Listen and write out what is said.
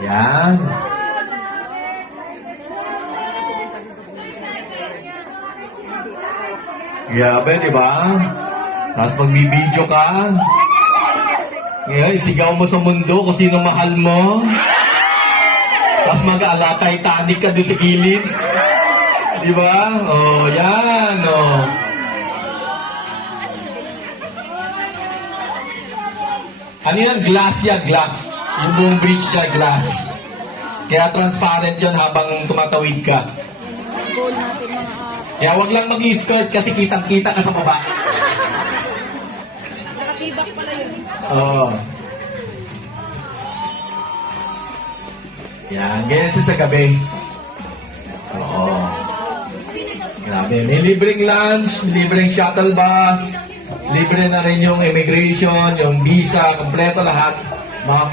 Yan. Grabe, di ba? Tapos magbibideo ka. Ngayon, isigaw mo sa mundo kung sino mahal mo. Tapos mag-ala Titanic ka doon sa gilid. Di ba? Oh, yan, oh. Ano yan? Glass yan, glass. Yung buong bridge na glass. Kaya transparent yun habang tumatawid ka. Kaya wag lang mag-skirt kasi kitang-kita ka sa baba. Nakatibak pala yun. Oo. Yan, ganyan siya sa gabi. Oo. Grabe. May libreng lunch, libreng shuttle bus, libre na rin yung immigration, yung visa, kompleto lahat. Mga